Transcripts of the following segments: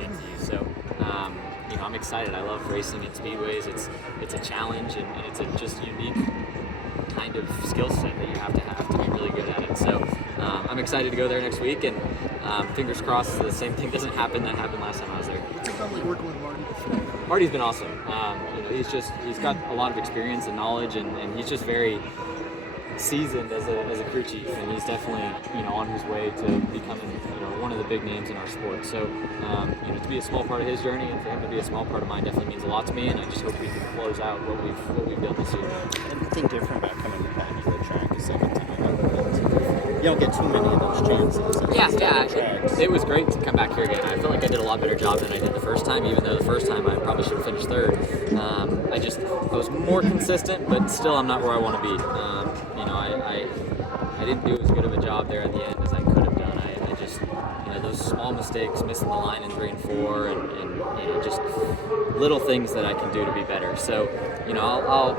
get to you. So, I'm excited. I love racing at speedways. It's a challenge, and it's a just unique kind of skill set that you have to be really good at it. So I'm excited to go there next week, and fingers crossed the same thing doesn't happen that happened last time I was there. What's it felt like working with Marty? Marty's been awesome. He's got a lot of experience and knowledge, and he's just very seasoned as a crew chief, and he's definitely on his way to becoming one of the big names in our sport. So to be a small part of his journey and for him to be a small part of mine definitely means a lot to me, and I just hope we can close out what we've built this year. Anything different about coming back to the track a second time? You don't get too many of those chances. Yeah. It was great to come back here again. I feel like I did a lot better job than I did the first time, even though the first time I probably should have finished third. I was more consistent, but still I'm not where I want to be. I didn't do as good of a job there at the end as I could have done. I just, those small mistakes, missing the line in 3 and 4, and just little things that I can do to be better. So, I'll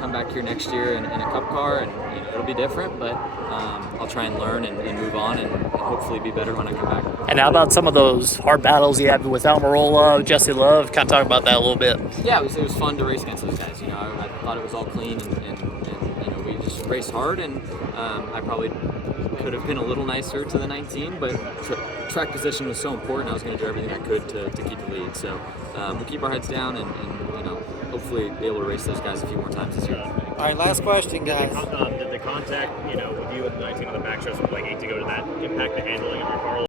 come back here next year in a cup car, and it'll be different, but I'll try and learn and move on and hopefully be better when I come back. And how about some of those hard battles you had with Almirola, Jesse Love? Kind of talk about that a little bit. Yeah, it was fun to race against those guys. I thought it was all clean, and we just raced hard, and I probably could have been a little nicer to the 19, but track position was so important. I was going to do everything I could to keep the lead. So we'll keep our heads down and hopefully be able to race those guys a few more times this year. All right, last question, guys. Did the contact, with you at the 19 on the back stretch with like 8 to go, did that impact the handling of your car?